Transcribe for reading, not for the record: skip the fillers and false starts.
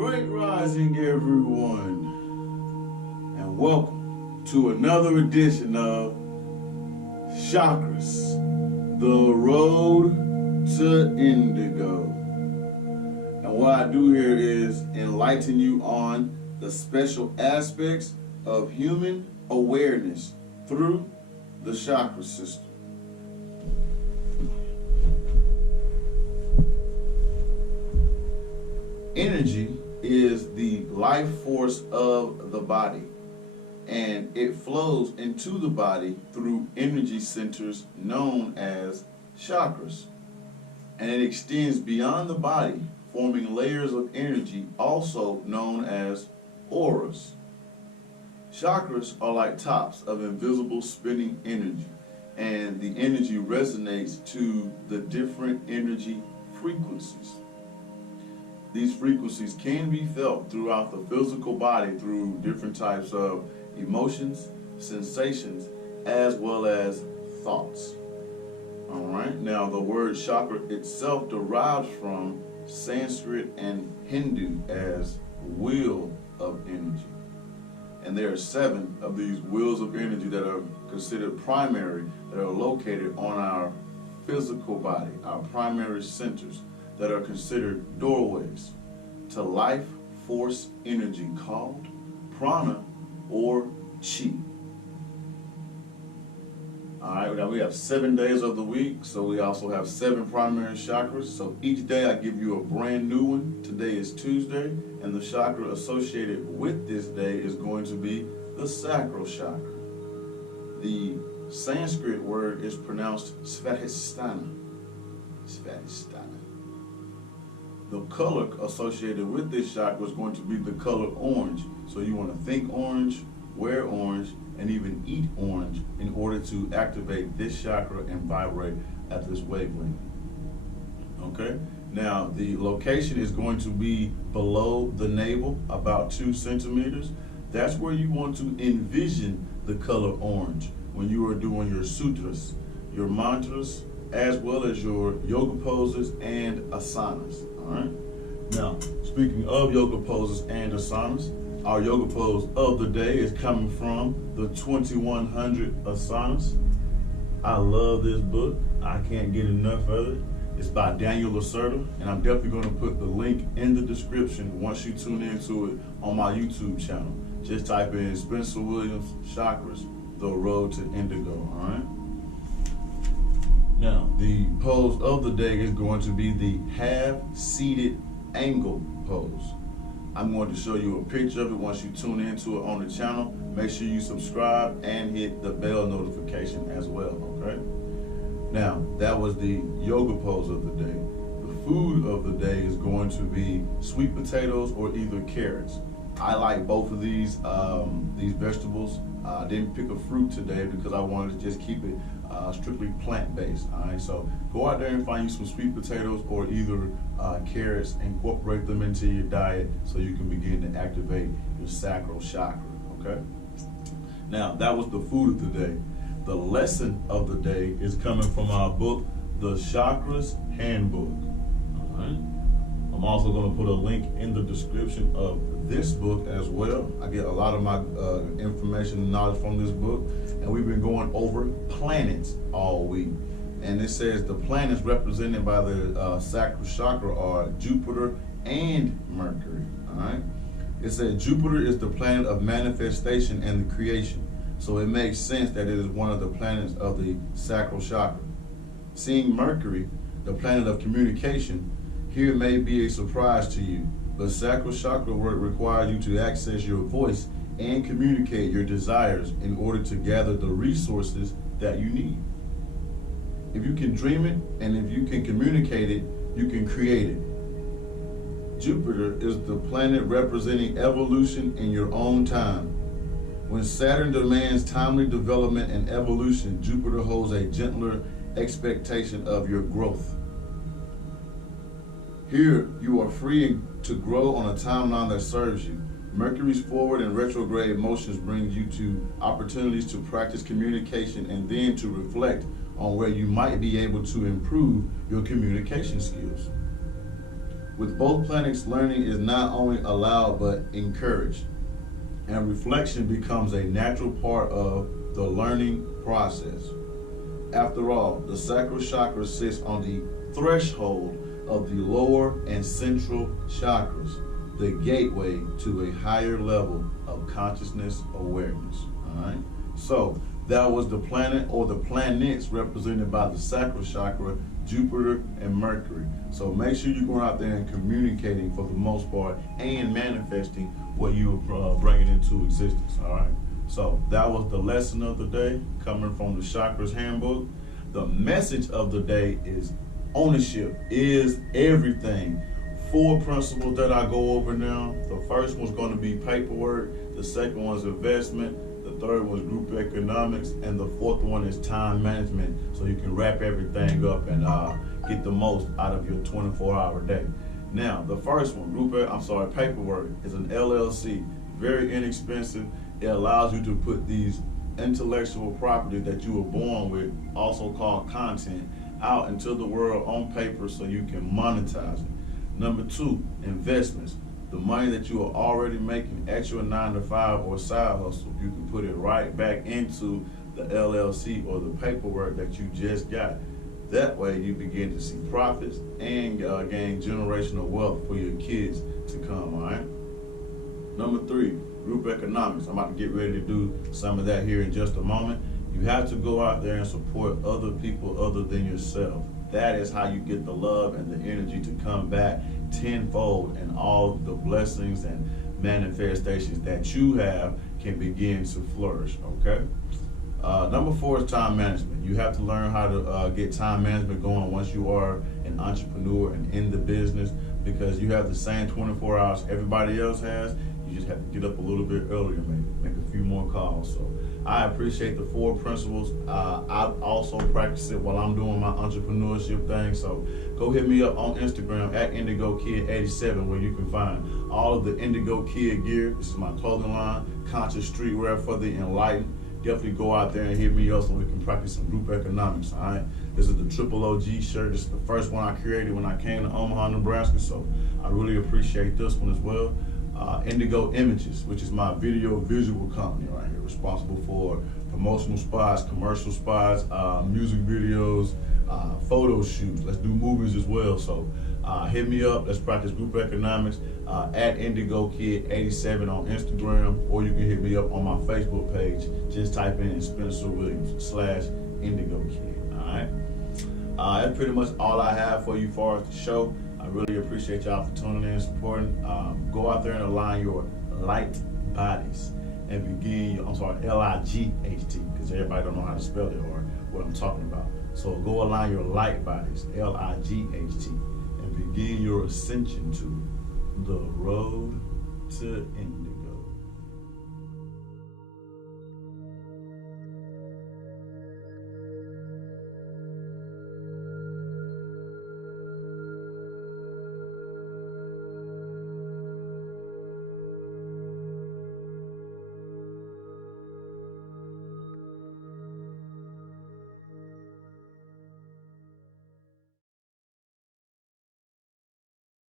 Great rising, everyone, and welcome to another edition of Chakras, the road to Indigo. And what I do here is enlighten you on the special aspects of human awareness through the chakra system. Energy is the life force of the body, and it flows into the body through energy centers known as chakras. And it extends beyond the body, forming layers of energy also known as auras. Chakras are like tops of invisible spinning energy, and the energy resonates to the different energy frequencies. These frequencies can be felt throughout the physical body through different types of emotions, sensations, as well as thoughts. All right, now the word chakra itself derives from Sanskrit and Hindu as wheel of energy. And there are 7 of these wheels of energy that are considered primary, that are located on our physical body, our primary centers, that are considered doorways to life force energy called prana or chi. All right, now we have 7 days of the week, so we also have 7 primary chakras. So each day I give you a brand new one. Today is Tuesday, and the chakra associated with this day is going to be the Sacral Chakra. The Sanskrit word is pronounced Svadhisthana. Svadhisthana. The color associated with this chakra is going to be the color orange. So you want to think orange, wear orange, and even eat orange in order to activate this chakra and vibrate at this wavelength. Okay? Now, the location is going to be below the navel, about 2 centimeters. That's where you want to envision the color orange when you are doing your sutras, your mantras, as well as your yoga poses and asanas. All right. Now, speaking of yoga poses and asanas, our yoga pose of the day is coming from the 2100 Asanas. I love this book. I can't get enough of it. It's by Daniel Lacerda, and I'm definitely going to put the link in the description once you tune into it on my YouTube channel. Just type in Spencer Williams Chakras, the road to Indigo. All right. Now, the pose of the day is going to be the half-seated angle pose. I'm going to show you a picture of it once you tune into it on the channel. Make sure you subscribe and hit the bell notification as well, okay? Now, that was the yoga pose of the day. The food of the day is going to be sweet potatoes or either carrots. I like both of these vegetables. I didn't pick a fruit today because I wanted to just keep it strictly plant-based. All right, so go out there and find you some sweet potatoes or either carrots, incorporate them into your diet so you can begin to activate your sacral chakra. Okay. Now that was the food of the day. The lesson of the day is coming from our book, The Chakras Handbook. All right. I'm also going to put a link in the description of this book as well. I get a lot of my information and knowledge from this book, and we've been going over planets all week. And it says the planets represented by the Sacral Chakra are Jupiter and Mercury. All right. It says Jupiter is the planet of manifestation and the creation, so it makes sense that it is one of the planets of the Sacral Chakra. Seeing Mercury, the planet of communication, here may be a surprise to you, but Sacral Chakra work requires you to access your voice and communicate your desires in order to gather the resources that you need. If you can dream it and if you can communicate it, you can create it. Jupiter is the planet representing evolution in your own time. When Saturn demands timely development and evolution, Jupiter holds a gentler expectation of your growth. Here, you are free to grow on a timeline that serves you. Mercury's forward and retrograde motions bring you to opportunities to practice communication and then to reflect on where you might be able to improve your communication skills. With both planets, learning is not only allowed but encouraged, and reflection becomes a natural part of the learning process. After all, the sacral chakra sits on the threshold of the lower and central chakras, the gateway to a higher level of consciousness awareness. All right. So that was the planet or the planets represented by the sacral chakra, Jupiter and Mercury. So make sure you're going out there and communicating for the most part and manifesting what you are bringing into existence. All right. So that was the lesson of the day coming from the Chakras Handbook. The message of the day is ownership is everything. 4 principles that I go over now. The first one's going to be paperwork. The second one is investment. The third one is group economics. And the fourth one is time management. So you can wrap everything up and get the most out of your 24-hour day. Now, the first one, paperwork, is an LLC. Very inexpensive. It allows you to put these intellectual property that you were born with, also called content, out into the world on paper so you can monetize it. Number 2, investments. The money that you are already making at your 9-to-5 or side hustle, you can put it right back into the LLC or the paperwork that you just got. That way you begin to see profits and gain generational wealth for your kids to come, all right? Number 3, group economics. I'm about to get ready to do some of that here in just a moment. You have to go out there and support other people other than yourself. That is how you get the love and the energy to come back tenfold, and all the blessings and manifestations that you have can begin to flourish, okay? Number 4 is time management. You have to learn how to get time management going once you are an entrepreneur and in the business, because you have the same 24 hours everybody else has. You just have to get up a little bit earlier, maybe make a few more calls. So I appreciate the 4 principles. I also practice it while I'm doing my entrepreneurship thing. So go hit me up on Instagram at IndigoKid87, where you can find all of the Indigo Kid gear. This is my clothing line, conscious streetwear for the enlightened. Definitely go out there and hit me up so we can practice some group economics, all right? This is the Triple OG shirt. This is the first one I created when I came to Omaha, Nebraska, so I really appreciate this one as well. Indigo Images, which is my visual company right here, responsible for promotional spots, commercial spots, music videos, photo shoots. Let's do movies as well. So hit me up. Let's practice group economics at IndigoKid87 on Instagram, or you can hit me up on my Facebook page. Just type in Spencer Williams /IndigoKid. All right. That's pretty much all I have for you as far as the show. I really appreciate y'all for tuning in and supporting. Go out there and align your light bodies and begin your, L-I-G-H-T, because everybody don't know how to spell it or what I'm talking about. So go align your light bodies, L-I-G-H-T, and begin your ascension to the road to Indigo.